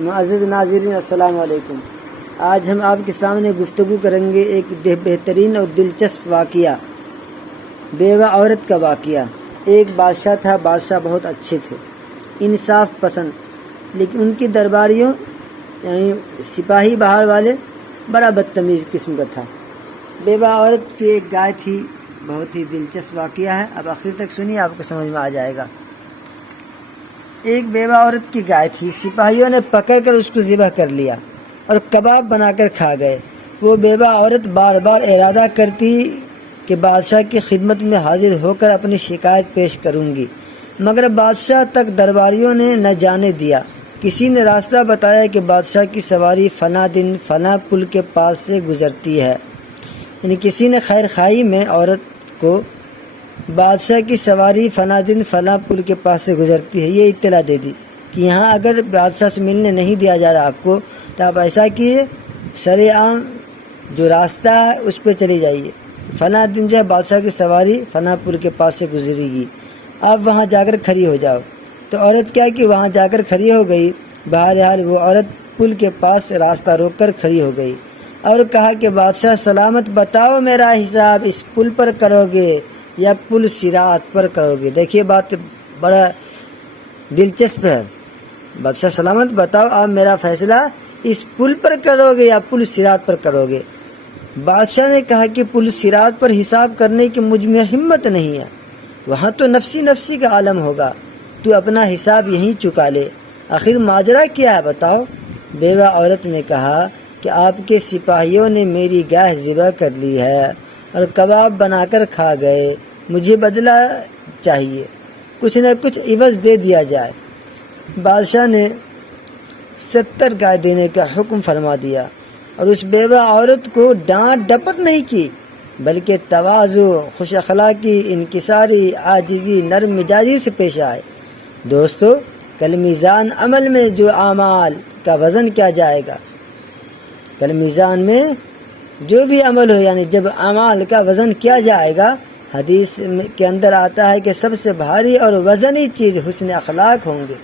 معزز ناظرین السلام علیکم۔ آج ہم آپ کے سامنے گفتگو کریں گے ایک بہترین اور دلچسپ واقعہ، بیوہ عورت کا واقعہ۔ ایک بادشاہ تھا، بادشاہ بہت اچھے تھے، انصاف پسند، لیکن ان کی درباریوں یعنی سپاہی بہار والے بڑا بدتمیز قسم کا تھا۔ بیوہ عورت کی ایک گائے تھی، بہت ہی دلچسپ واقعہ ہے، اب آخر تک سنیے، آپ کو سمجھ میں آ جائے گا۔ ایک بیوہ عورت کی گائے تھی، سپاہیوں نے پکڑ کر اس کو ذبح کر لیا اور کباب بنا کر کھا گئے۔ وہ بیوہ عورت بار بار ارادہ کرتی کہ بادشاہ کی خدمت میں حاضر ہو کر اپنی شکایت پیش کروں گی، مگر بادشاہ تک درباریوں نے نہ جانے دیا۔ کسی نے راستہ بتایا کہ بادشاہ کی سواری فلاں دن فلاں پل کے پاس سے گزرتی ہے، یعنی کسی نے خیر خواہی میں عورت کو بادشاہ کی سواری فلاں دن فلاں پل کے پاس سے گزرتی ہے یہ اطلاع دے دی کہ یہاں اگر بادشاہ سے ملنے نہیں دیا جا رہا آپ کو تو آپ ایسا کیے، شرعام جو راستہ ہے اس پہ چلی جائیے، فلاں دن جو ہے بادشاہ کی سواری فلاں پل کے پاس سے گزرے گی، آپ وہاں جا کر کھڑی ہو جاؤ۔ تو عورت کیا کہ وہاں جا کر کھڑی ہو گئی۔ بہرحال وہ عورت پل کے پاس راستہ روک کر کھڑی ہو گئی اور کہا کہ بادشاہ سلامت، بتاؤ میرا حساب اس پل پر کرو گے یا پل صراط پر کرو گے؟ دیکھیے بات بڑا دلچسپ ہے۔ بادشاہ سلامت، بتاؤ آپ میرا فیصلہ اس پل پر کرو گے یا پل صراط پر کرو گے؟ بادشاہ نے کہا کہ پل صراط پر حساب کرنے کی مجھ میں ہمت نہیں ہے، وہاں تو نفسی نفسی کا عالم ہوگا، تو اپنا حساب یہیں چکا لے، آخر ماجرا کیا ہے بتاؤ؟ بیوہ عورت نے کہا کہ آپ کے سپاہیوں نے میری گائے ذبح کر لی ہے اور کباب بنا کر کھا گئے، مجھے بدلہ چاہیے، کچھ نہ کچھ عوض دے دیا جائے۔ بادشاہ نے 70 گائے دینے کا حکم فرما دیا اور اس بیوہ عورت کو ڈانٹ ڈپٹ نہیں کی، بلکہ تواضع، خوش اخلاقی، انکساری، عاجزی، نرم مزاجی سے پیش آئے۔ دوستو، کل میزان عمل میں جو اعمال کا وزن کیا جائے گا، کل میزان میں جو بھی عمل ہو، یعنی جب اعمال کا وزن کیا جائے گا، حدیث کے اندر آتا ہے کہ سب سے بھاری اور وزنی چیز حسن اخلاق ہوں گے۔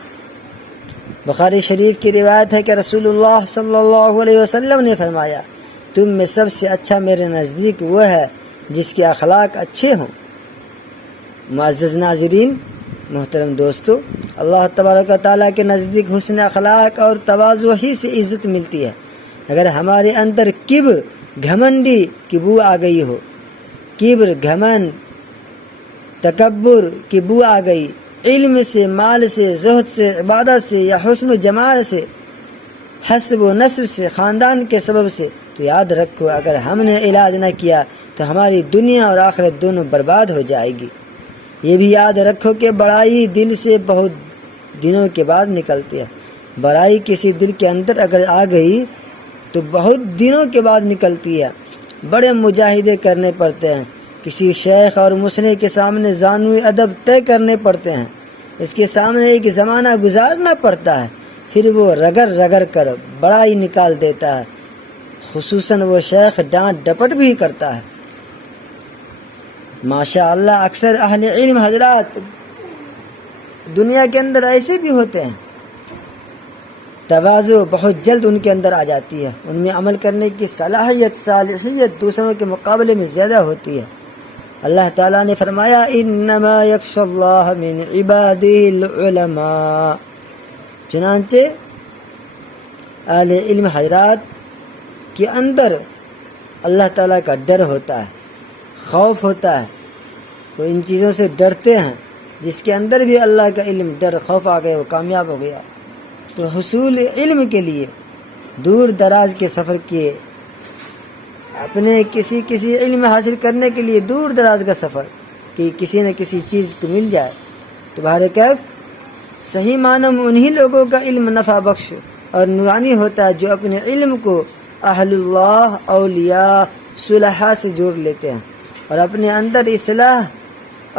بخاری شریف کی روایت ہے کہ رسول اللہ صلی اللہ علیہ وسلم نے فرمایا، تم میں سب سے اچھا میرے نزدیک وہ ہے جس کے اخلاق اچھے ہوں۔ معزز ناظرین، محترم دوستو، اللہ تبارک و تعالیٰ کے نزدیک حسن اخلاق اور تواضع ہی سے عزت ملتی ہے۔ اگر ہمارے اندر کبر، گھمنڈی کی بو آ گئی ہو، کبر، گھمنڈ، تکبر کی بو آ گئی، علم سے، مال سے، زہد سے، عبادت سے یا حسن و جمال سے، حسب و نسب سے، خاندان کے سبب سے، تو یاد رکھو اگر ہم نے علاج نہ کیا تو ہماری دنیا اور آخرت دونوں برباد ہو جائے گی۔ یہ بھی یاد رکھو کہ بڑائی دل سے بہت دنوں کے بعد نکلتی ہے۔ بڑائی کسی دل کے اندر اگر آ گئی تو بہت دنوں کے بعد نکلتی ہے، بڑے مجاہدے کرنے پڑتے ہیں، کسی شیخ اور مسنی کے سامنے زانوی ادب طے کرنے پڑتے ہیں، اس کے سامنے ایک زمانہ گزارنا پڑتا ہے، پھر وہ رگڑ رگڑ کر بڑائی نکال دیتا ہے، خصوصاً وہ شیخ ڈانٹ ڈپٹ بھی کرتا ہے۔ ماشاء اللہ، اکثر اہل علم حضرات دنیا کے اندر ایسے بھی ہوتے ہیں، تواضع بہت جلد ان کے اندر آ جاتی ہے، ان میں عمل کرنے کی صلاحیت دوسروں کے مقابلے میں زیادہ ہوتی ہے۔ اللہ تعالیٰ نے فرمایا، انما یخشی اللہ من عبادہ العلماء، چنانچہ اہل علم حضرات کے اندر اللہ تعالیٰ کا ڈر ہوتا ہے، خوف ہوتا ہے، وہ ان چیزوں سے ڈرتے ہیں۔ جس کے اندر بھی اللہ کا علم، ڈر، خوف آ گیا وہ کامیاب ہو گیا۔ تو حصول علم کے لیے دور دراز کے سفر کیے، اپنے کسی علم حاصل کرنے کے لیے دور دراز کا سفر کہ کسی نہ کسی چیز کو مل جائے، تو بہرکیف صحیح معنوں میں انہی لوگوں کا علم نفع بخش اور نورانی ہوتا ہے جو اپنے علم کو اہل اللہ، اولیاء، صلحاء سے جوڑ لیتے ہیں اور اپنے اندر اصلاح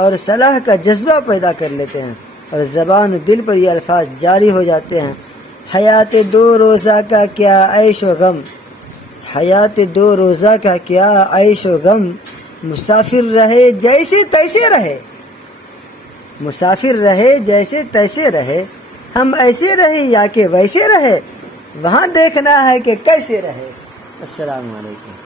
اور صلاح کا جذبہ پیدا کر لیتے ہیں، اور زبان و دل پر یہ الفاظ جاری ہو جاتے ہیں، حیات دو روزہ کا کیا عیش و غم، حیات دو روزہ کا کیا عیش و غم، مسافر رہے جیسے تیسے رہے، مسافر رہے جیسے تیسے رہے، ہم ایسے رہے یا کہ ویسے رہے، وہاں دیکھنا ہے کہ کیسے رہے۔ السلام علیکم۔